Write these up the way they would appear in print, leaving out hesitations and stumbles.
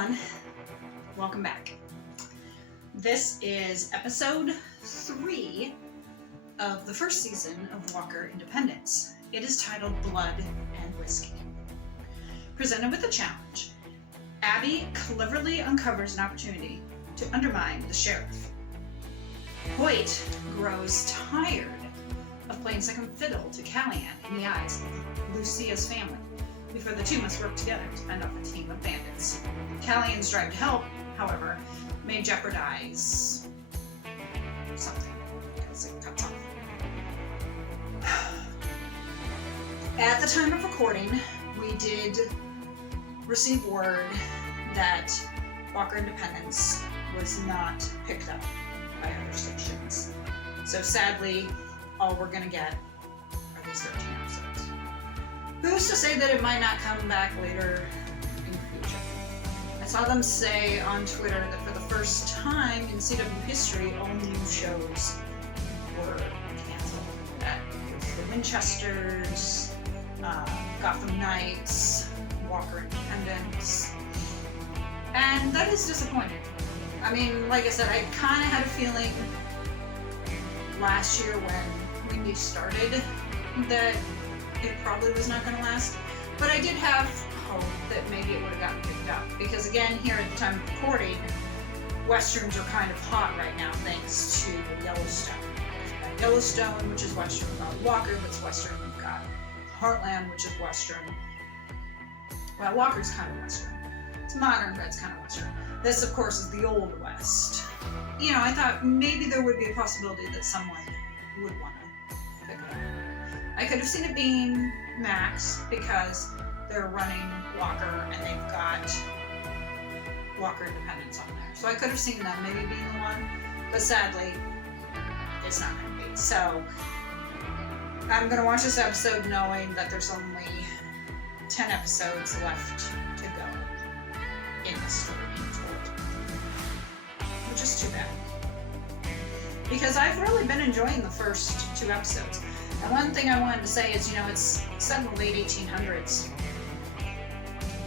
everyone. Welcome back. This is episode 3 of the first season of Walker Independence. It is titled Blood and Whiskey. Presented with a challenge, Abby cleverly uncovers an opportunity to undermine the sheriff. Hoyt grows tired of playing second fiddle to Callahan in the eyes of Lucia's family before the two must work together to fend off a team of bandits. Callahan's drive to help, however, may jeopardize something because it cuts off. At the time of recording, we did receive word that Walker Independence was not picked up by other stations. So sadly, all we're going to get are these 13 episodes. Who's to say that it might not come back later in the future? I saw them say on Twitter that for the first time in CW history, all new shows were canceled. That was the Winchesters, Gotham Knights, Walker Independence, and that is disappointing. I mean, like I said, I kind of had a feeling last year when Windy started that it probably was not going to last, but I did have hope that maybe it would have gotten picked up, because again, here at the time of recording, Westerns are kind of hot right now thanks to Yellowstone. You've got Yellowstone, which is Western about Walker, but it's Western. You've got Heartland, which is Western. Well, Walker's kind of Western. It's modern, but it's kind of Western. This, of course, is the Old West. You know, I thought maybe there would be a possibility that someone would want to pick it up. I could have seen it being Max because they're running Walker and they've got Walker Independence on there. So I could have seen them maybe being the one, but sadly, it's not going to be. So I'm going to watch this episode knowing that there's only 10 episodes left to go in the story being told, which is too bad. Because I've really been enjoying the first 2 episodes. And one thing I wanted to say is, you know, it's set in the late 1800s.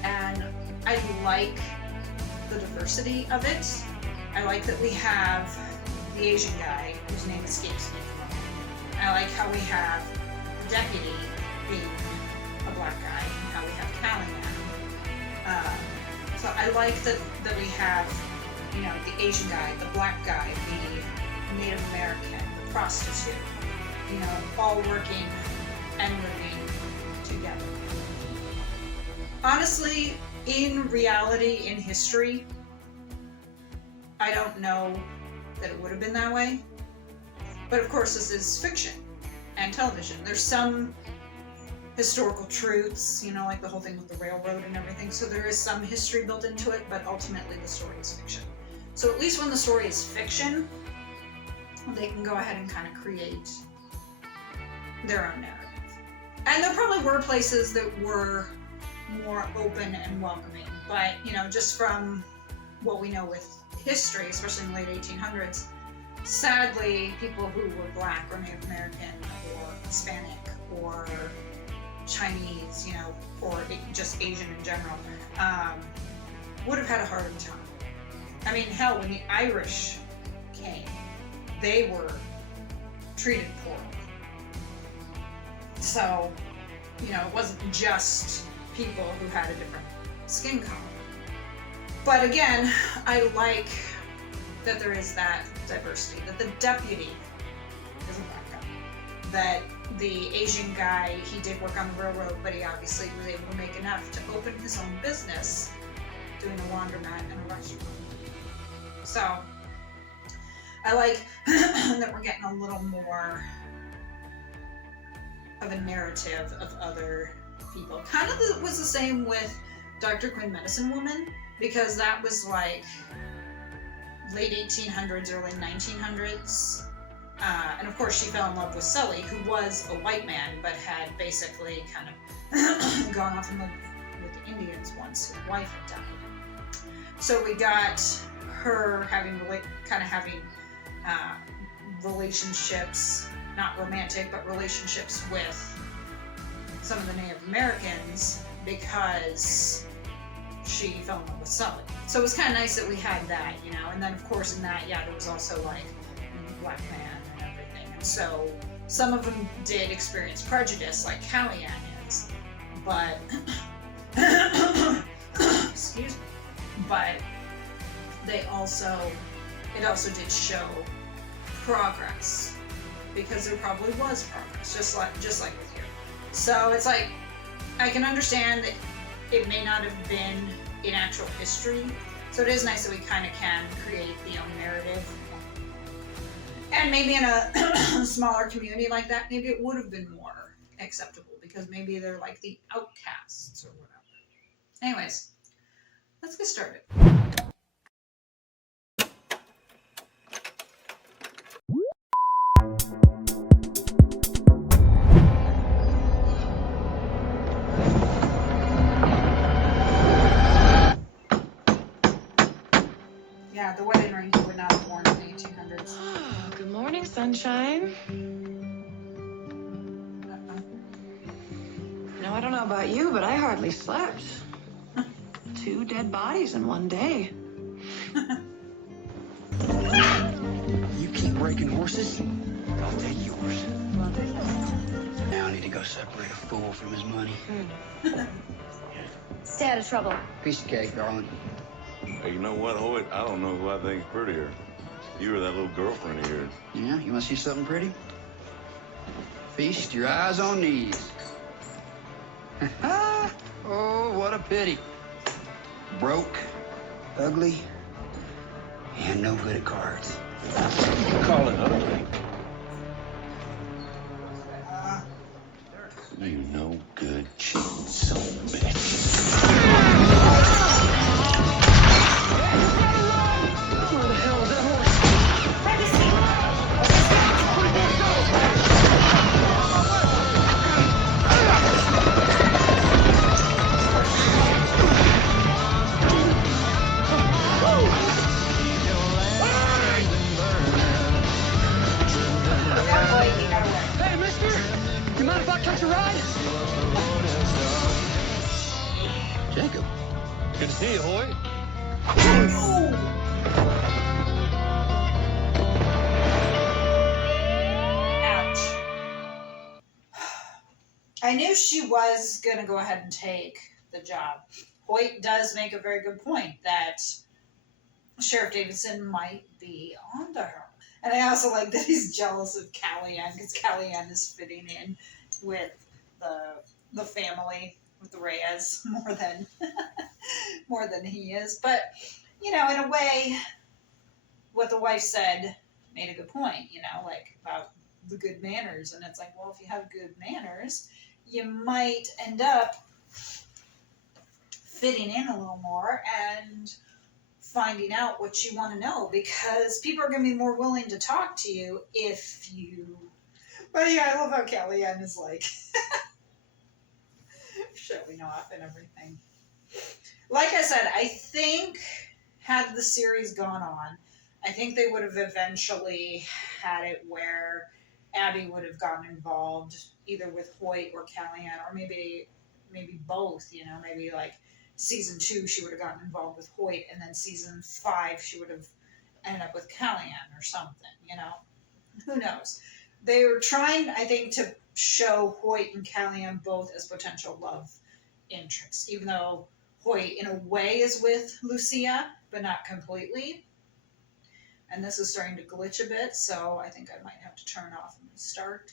And I like the diversity of it. I like that we have the Asian guy, whose name escapes me. I like how we have the deputy being a black guy, and how we have Callahan. So I like that we have, you know, the Asian guy, the black guy, the Native American, the prostitute, you know, all working and living together. Honestly, in reality, in history, I don't know that it would have been that way. But of course, this is fiction and television. There's some historical truths, you know, like the whole thing with the railroad and everything. So there is some history built into it, but ultimately the story is fiction. So at least when the story is fiction, they can go ahead and kind of create their own narrative. And there probably were places that were more open and welcoming, but, you know, just from what we know with history, especially in the late 1800s, sadly, people who were black or Native American or Hispanic or Chinese, you know, or just Asian in general, would have had a harder time. I mean, hell, when the Irish came, they were treated poorly. So, you know, it wasn't just people who had a different skin color. But again, I like that there is that diversity, that the deputy is a black guy, that the Asian guy, he did work on the railroad, but he obviously was able to make enough to open his own business, doing a laundromat and a restaurant. So, I like that we're getting a little more of a narrative of other people. Kind of was the same with Dr. Quinn Medicine Woman, because that was like late 1800s, early 1900s. And of course she fell in love with Sully, who was a white man, but had basically kind of gone off and lived with the Indians once his wife had died. So we got her having relationships, not romantic, but relationships with some of the Native Americans, because she fell in love with Sully. So it was kind of nice that we had that, you know. And then of course in that, yeah, there was also like black man and everything. And so some of them did experience prejudice, like Kellyanne is, but excuse me. But it also did show progress, because there probably was progress, just like with you. So it's like, I can understand that it may not have been in actual history, so it is nice that we kind of can create the own narrative. And maybe in a smaller community like that, maybe it would have been more acceptable, because maybe they're like the outcasts or whatever. Anyways, let's get started. Yeah, the wedding ring, he would not have worn in the 1800s. Oh, good morning, sunshine. No, I don't know about you, but I hardly slept. 2 dead bodies in one day. You keep breaking horses, I'll take yours. Now I need to go separate a fool from his money. Stay out of trouble. Piece of cake, darling. Hey, you know what, Hoyt? I don't know who I think's prettier. You or that little girlfriend of yours. Yeah, you want to see something pretty? Feast your eyes on these. Oh, what a pity. Broke, ugly, and no good at cards. Call it ugly. You no good cheating son of a bitch. Where the hell is that horse? Hey, mister! You mind if I catch a ride? Jacob. Good to see you, Hoyt. Ouch. I knew she was going to go ahead and take the job. Hoyt does make a very good point that Sheriff Davidson might be onto her. And I also like that he's jealous of Kellyanne, because Kellyanne is fitting in with the family, with the Reyes, more than more than he is. But, you know, in a way, what the wife said made a good point, you know, like about the good manners. And it's like, well, if you have good manners, you might end up fitting in a little more and finding out what you want to know, because people are going to be more willing to talk to you if you... But yeah, I love how Kellyanne is like showing off and everything. Like I said, I think had the series gone on, I think they would have eventually had it where Abby would have gotten involved either with Hoyt or Kellyanne, or maybe both, you know, maybe like season 2 she would have gotten involved with Hoyt, and then season 5 she would have ended up with Kellyanne or something, you know. Who knows? They were trying, I think, to show Hoyt and Kellyanne both as potential love interests, even though Hoyt in a way is with Lucia, but not completely. And this is starting to glitch a bit, so I think I might have to turn off and restart.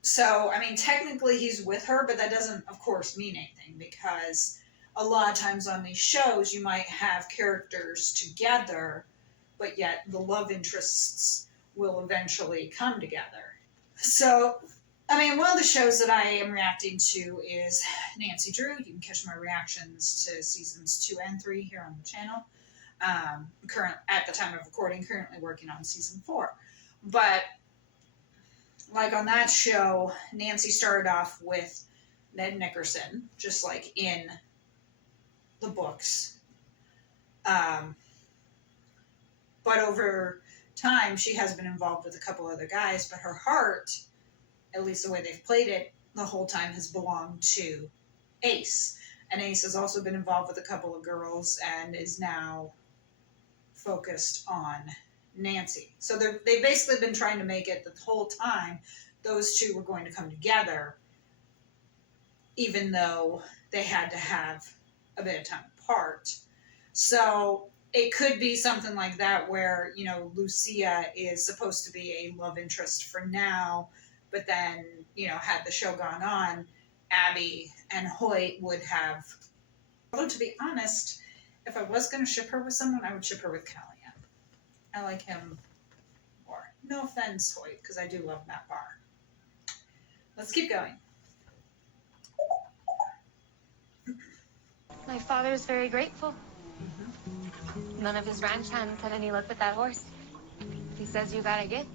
So, I mean, technically he's with her, but that doesn't, of course, mean anything, because a lot of times on these shows you might have characters together, but yet the love interests will eventually come together. So, I mean, one of the shows that I am reacting to is Nancy Drew. You can catch my reactions to seasons 2 and 3 here on the channel. At the time of recording, currently working on season 4. But like on that show, Nancy started off with Ned Nickerson, just like in the books. But over time, she has been involved with a couple other guys, but her heart, at least the way they've played it, the whole time has belonged to Ace. And Ace has also been involved with a couple of girls and is now focused on Nancy. So they've basically been trying to make it the whole time those two were going to come together, even though they had to have a bit of time apart. So it could be something like that where, you know, Lucia is supposed to be a love interest for now, but then, you know, had the show gone on, Abby and Hoyt would have, although to be honest, if I was going to ship her with someone, I would ship her with Callahan. I like him more. No offense, Hoyt, because I do love Matt Barr. Let's keep going. My father is very grateful. None of his ranch hands had any luck with that horse. He says you got a gift.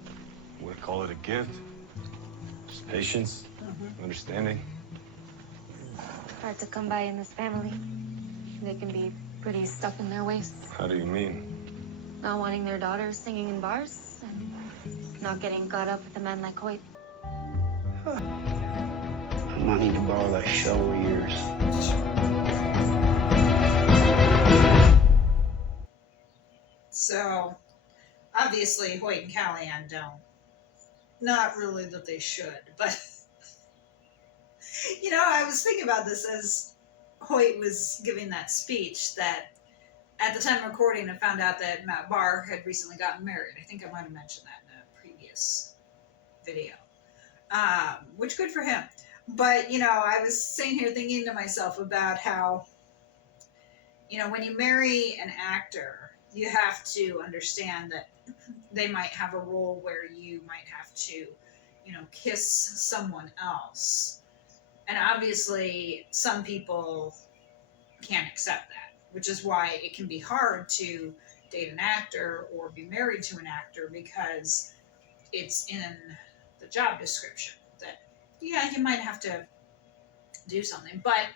Would call it a gift. Just patience, understanding. Hard to come by in this family. They can be pretty stuck in their ways. How do you mean? Not wanting their daughters singing in bars, and not getting caught up with a man like Hoyt. I might need to borrow that shovel of yours. So, obviously, Hoyt and Callahan don't. Not really that they should, but, you know, I was thinking about this as Hoyt was giving that speech that at the time of recording I found out that Matt Barr had recently gotten married. I think I might have mentioned that in a previous video, which good for him. But, you know, I was sitting here thinking to myself about how, you know, when you marry an actor, you have to understand that they might have a role where you might have to, you know, kiss someone else. And obviously, some people can't accept that, which is why it can be hard to date an actor or be married to an actor, because it's in the job description that, yeah, you might have to do something, but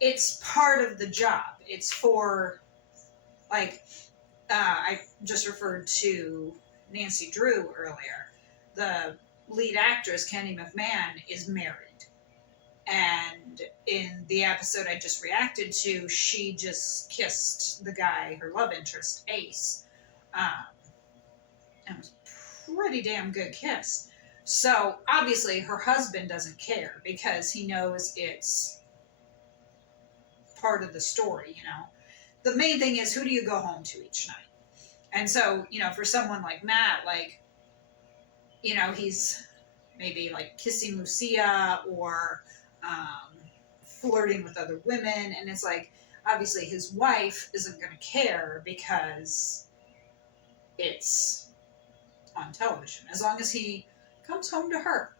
it's part of the job. It's for, like, I just referred to Nancy Drew earlier. The lead actress, Candy McMahon, is married. And in the episode I just reacted to, she just kissed the guy, her love interest, Ace. And it was a pretty damn good kiss. So obviously her husband doesn't care because he knows it's part of the story, you know. The main thing is, who do you go home to each night? And so, you know, for someone like Matt, like, you know, he's maybe like kissing Lucia or flirting with other women. And it's like, obviously his wife isn't going to care because it's on television, as long as he comes home to her.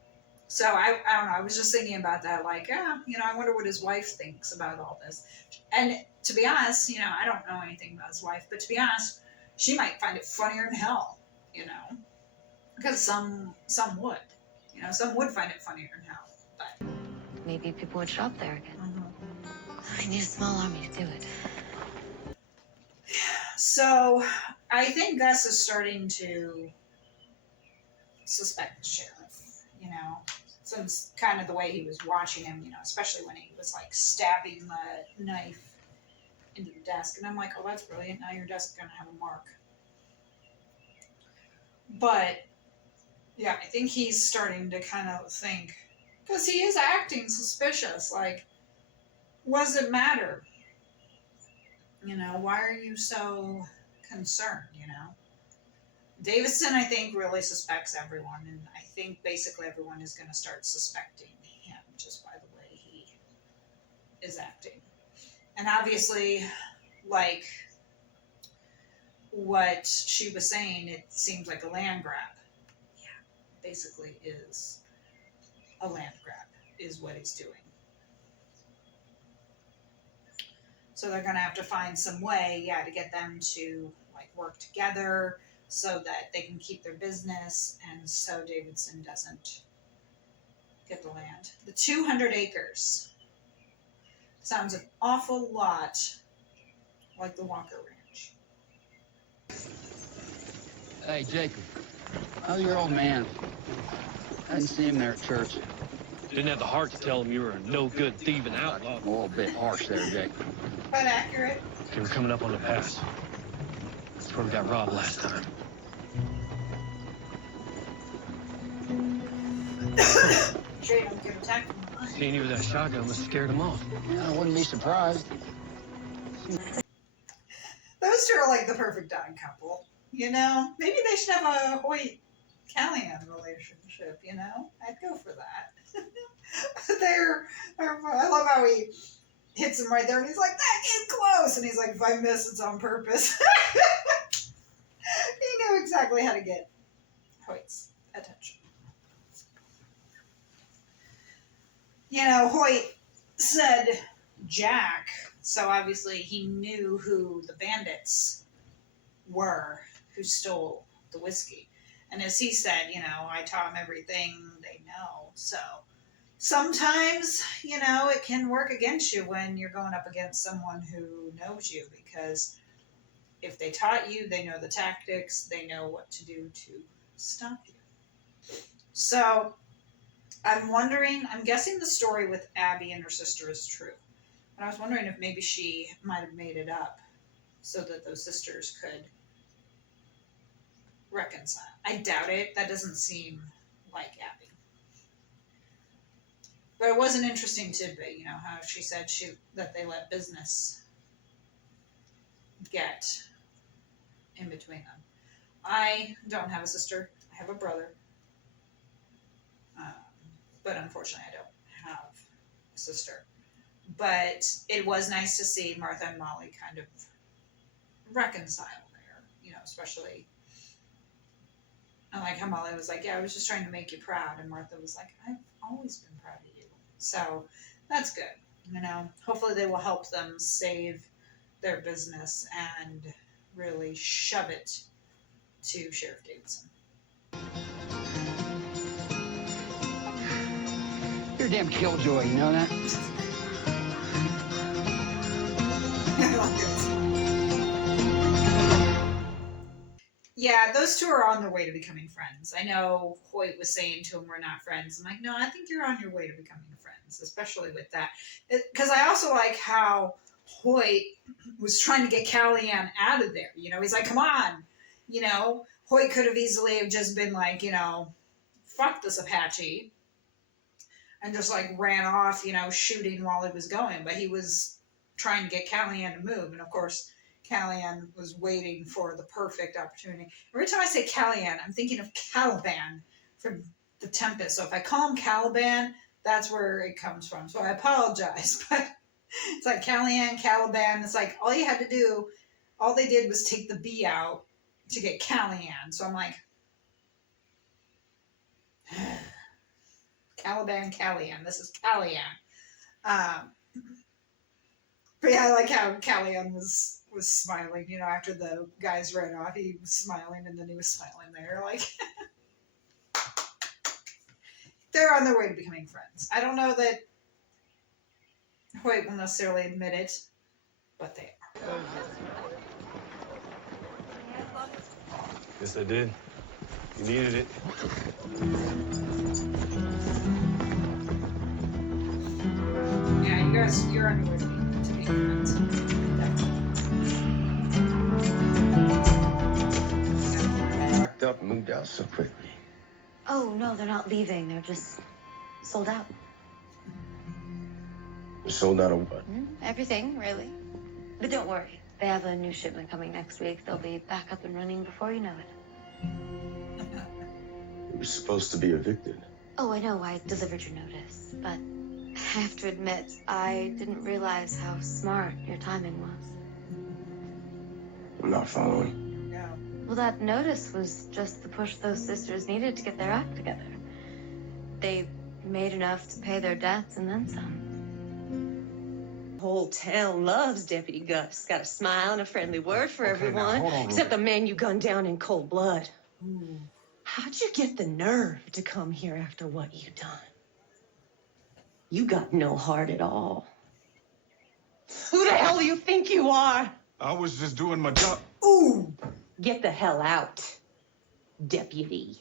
So I don't know, I was just thinking about that, like, you know, I wonder what his wife thinks about all this. And to be honest, you know, I don't know anything about his wife, but to be honest, she might find it funnier than hell, you know, because some would, you know, some would find it funnier than hell, but Maybe people would shop there again. I need a small army to do it. So I think Gus is starting to suspect the sheriff, you know, since kind of the way he was watching him, you know, especially when he was like stabbing the knife into the desk. And I'm like, oh, that's brilliant. Now your desk is going to have a mark. But yeah, I think he's starting to kind of think, because he is acting suspicious. Like, what does it matter? You know, why are you so concerned, you know? Davidson, I think, really suspects everyone, and I think basically everyone is going to start suspecting him just by the way he is acting. And obviously, like what she was saying, it seems like a land grab. Yeah, basically is a land grab, is what he's doing. So they're going to have to find some way, yeah, to get them to like work together so that they can keep their business and so Davidson doesn't get the land. The 200 acres sounds an awful lot like the Walker Ranch. Hey, Jacob. How's your old man? I didn't see him there at church. Didn't have the heart to tell them you were a no-good thieving outlaw. A little bit harsh there, Jake. But accurate. They were coming up on the pass. That's where we got robbed last time. Sure you don't give attack. Seeing you with that shotgun must have scared them off. I wouldn't be surprised. Those two are like the perfect odd couple. You know, maybe they should have a Hoyt Callahan relationship. You know, I'd go for that. I love how he hits him right there, and he's like, "That came close," and he's like, "If I miss, it's on purpose." He knew exactly how to get Hoyt's attention. You know, Hoyt said Jack, so obviously he knew who the bandits were who stole the whiskey. And as he said, you know, I taught them everything they know. So sometimes, you know, it can work against you when you're going up against someone who knows you, because if they taught you, they know the tactics, they know what to do to stop you. So I'm guessing the story with Abby and her sister is true. But I was wondering if maybe she might have made it up so that those sisters could reconcile. I doubt it. That doesn't seem like Abby. But it was an interesting tidbit, you know, how she said that they let business get in between them. I don't have a sister. I have a brother. But unfortunately, I don't have a sister. But it was nice to see Martha and Molly kind of reconcile there, you know, especially. I like how Molly was like, "Yeah, I was just trying to make you proud," and Martha was like, "I've always been proud of you." So that's good. You know, hopefully they will help them save their business and really shove it to Sheriff Davidson. You're a damn killjoy, you know that? Yeah, those two are on their way to becoming friends. I know Hoyt was saying to him, "We're not friends." I'm like, no, I think you're on your way to becoming friends, especially with that. Because I also like how Hoyt was trying to get Callahan out of there. You know, he's like, "Come on." You know, Hoyt could have easily have just been like, you know, "Fuck this Apache," and just like ran off, you know, shooting while he was going. But he was trying to get Callahan to move. And of course, Callahan was waiting for the perfect opportunity. Every time I say Callahan, I'm thinking of Caliban from The Tempest. So if I call him Caliban, that's where it comes from. So I apologize, but it's like Callahan, Caliban. It's like all they did was take the B out to get Callahan. So I'm like, Caliban, Callahan. This is Callahan. But yeah, I like how Callahan was smiling, you know, after the guys ran off. He was smiling, and then he was smiling there. Like, they're on their way to becoming friends. I don't know that Hoyt will necessarily admit it, but they are. Yes, I did. You needed it. Yeah, you're on your way to being friends. Packed up and moved out so quickly. Oh, no, they're not leaving. They're just sold out. Sold out of what? Everything, really. But don't worry. They have a new shipment coming next week. They'll be back up and running before you know it. It was supposed to be evicted. Oh, I know. I delivered your notice. But I have to admit, I didn't realize how smart your timing was. I'm not following. Yeah. Well, that notice was just the push those sisters needed to get their act together. They made enough to pay their debts and then some. Whole town loves Deputy Gus. Got a smile and a friendly word for everyone. hold on, Except the man you gunned down in cold blood. How'd you get the nerve to come here after what you done? You got no heart at all. Who the hell do you think you are? I was just doing my job. Ooh! Get the hell out, deputy.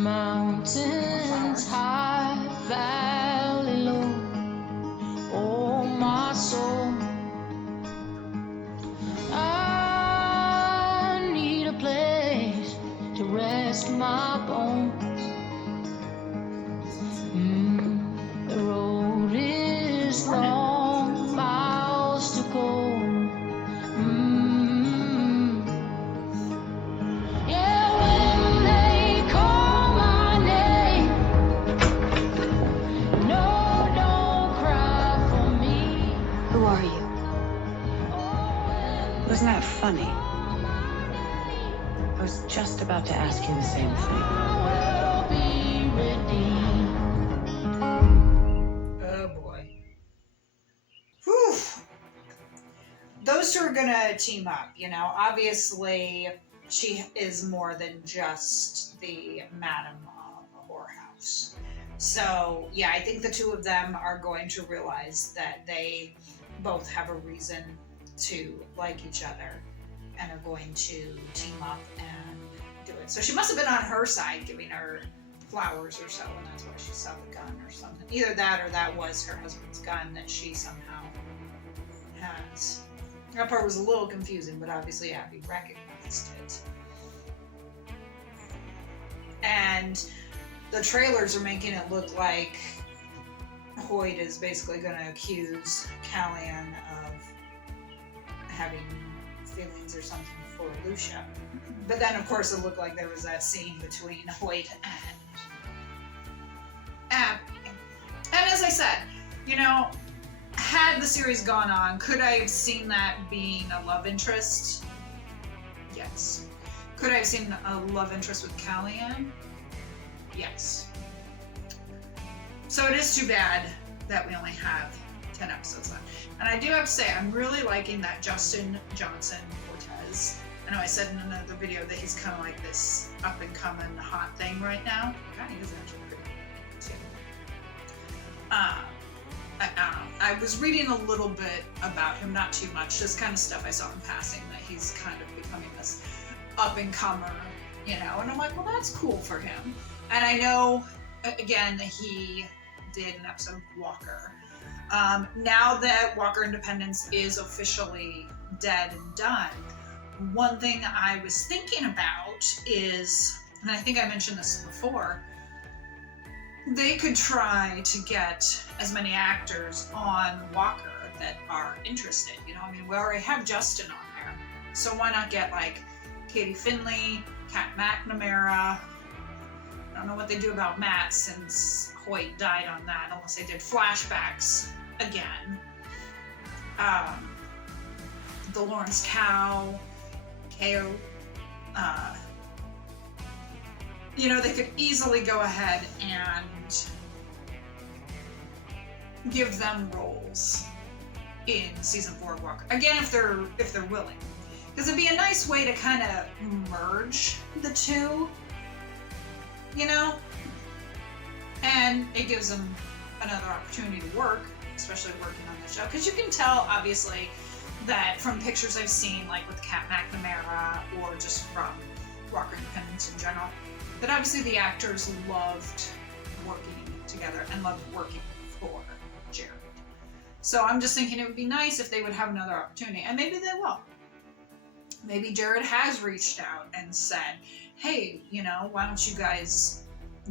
Mountains high, valley low. Oh, my soul. I need a place to rest my bones. The road is long, miles to go. Yeah, when they call my name, no, don't cry for me. Who are you? Wasn't that funny? I was just about to ask you the same thing. Will be redeemed. Oh boy. Whew. Those two are gonna team up, you know. Obviously, she is more than just the Madam Whorehouse. So, yeah, I think the two of them are going to realize that they both have a reason to like each other and are going to team up and do it. So she must have been on her side giving her flowers or so, and that's why she saw the gun or something. Either that or that was her husband's gun that she somehow has. That part was a little confusing, but obviously Abby recognized it. And the trailers are making it look like Hoyt is basically going to accuse Callahan of having feelings or something for Lucia. But then, of course, it looked like there was that scene between Hoyt and Abby. And as I said, you know, had the series gone on, could I have seen that being a love interest? Yes. Could I have seen a love interest with Callahan? Yes. So it is too bad that we only have 10 episodes left. And I do have to say, I'm really liking that Justin Johnson Cortez. I know I said in another video that he's kind of like this up and coming hot thing right now. God, he is actually pretty good too. I was reading a little bit about him, not too much, just kind of stuff I saw in passing, that he's kind of becoming this up and comer, you know, and I'm like, well, that's cool for him. And I know, again, that he did an episode of Walker. Now that Walker Independence is officially dead and done, one thing I was thinking about is, and I think I mentioned this before, they could try to get as many actors on Walker that are interested. You know, I mean, we already have Justin on there, so why not get like Katie Finley, Kat McNamara. I don't know what they do about Matt since Hoyt died on that, unless they did flashbacks again. The Lawrence Cow, KO. You know, they could easily go ahead and give them roles in season 4 of Walker. Again, if they're willing. Because it'd be a nice way to kind of merge the two, you know? And it gives them another opportunity to work, especially working on the show. Because you can tell, obviously, that from pictures I've seen, like with Kat McNamara, or just from Walker Independence in general, that obviously the actors loved working together and loved working for Jared. So I'm just thinking it would be nice if they would have another opportunity, and maybe they will. Maybe Jared has reached out and said, hey, you know, why don't you guys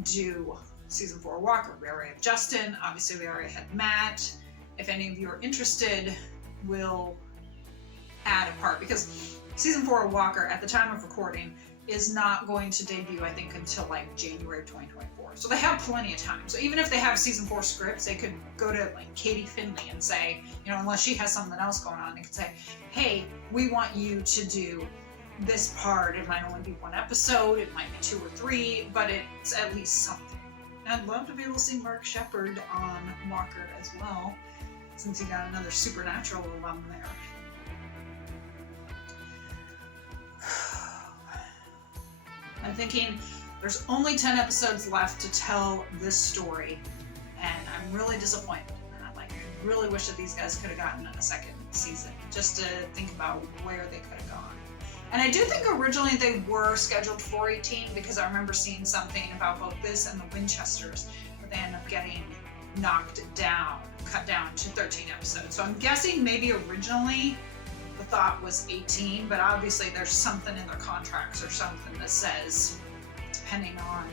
do season 4 Walker? We already have Justin, obviously we already had Matt. If any of you are interested, we'll add a part, because season 4 of Walker at the time of recording is not going to debut, I think, until like January 2024. So they have plenty of time. So even if they have season 4 scripts, they could go to like Katie Finley and say, you know, unless she has something else going on, they could say, hey, we want you to do this part. It might only be 1 episode, it might be 2 or 3, but it's at least something. And I'd love to be able to see Mark Shepard on Walker as well, since he got another Supernatural alum there. I'm thinking there's only 10 episodes left to tell this story, and I'm really disappointed. And I really wish that these guys could have gotten a second season, just to think about where they could have gone. And I do think originally they were scheduled for 18 because I remember seeing something about both this and the Winchesters, but they end up getting knocked down, cut down to 13 episodes. So I'm guessing maybe originally the thought was 18, but obviously there's something in their contracts or something that says, depending on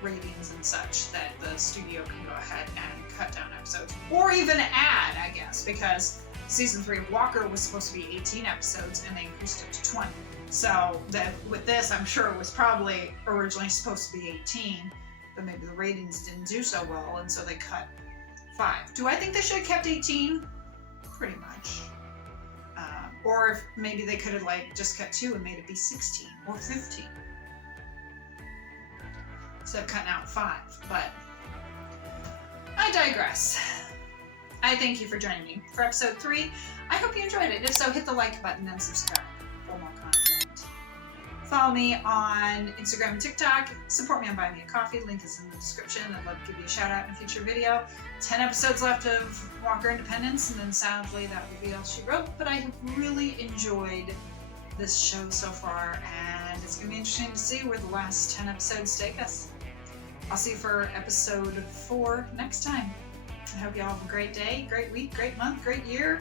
ratings and such, that the studio can go ahead and cut down episodes. Or even add, I guess, because season 3 of Walker was supposed to be 18 episodes and they increased it to 20. So that with this, I'm sure it was probably originally supposed to be 18, but maybe the ratings didn't do so well, and so they cut 5. Do I think they should have kept 18? Pretty much. Or if maybe they could have like just cut 2 and made it be 16 or 15. Instead of cutting out 5, but I digress. I thank you for joining me for episode 3. I hope you enjoyed it. If so, hit the like button and subscribe for more content. Follow me on Instagram and TikTok. Support me on Buy Me a Coffee. Link is in the description. I'd love to give you a shout out in a future video. 10 episodes left of Walker Independence, and then sadly that will be all she wrote. But I have really enjoyed this show so far, and it's going to be interesting to see where the last 10 episodes take us. I'll see you for episode 4 next time. I hope you all have a great day, great week, great month, great year.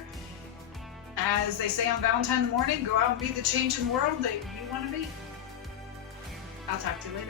As they say on Valentine's morning, go out and be the change in the world that you want to be. I'll talk to you later.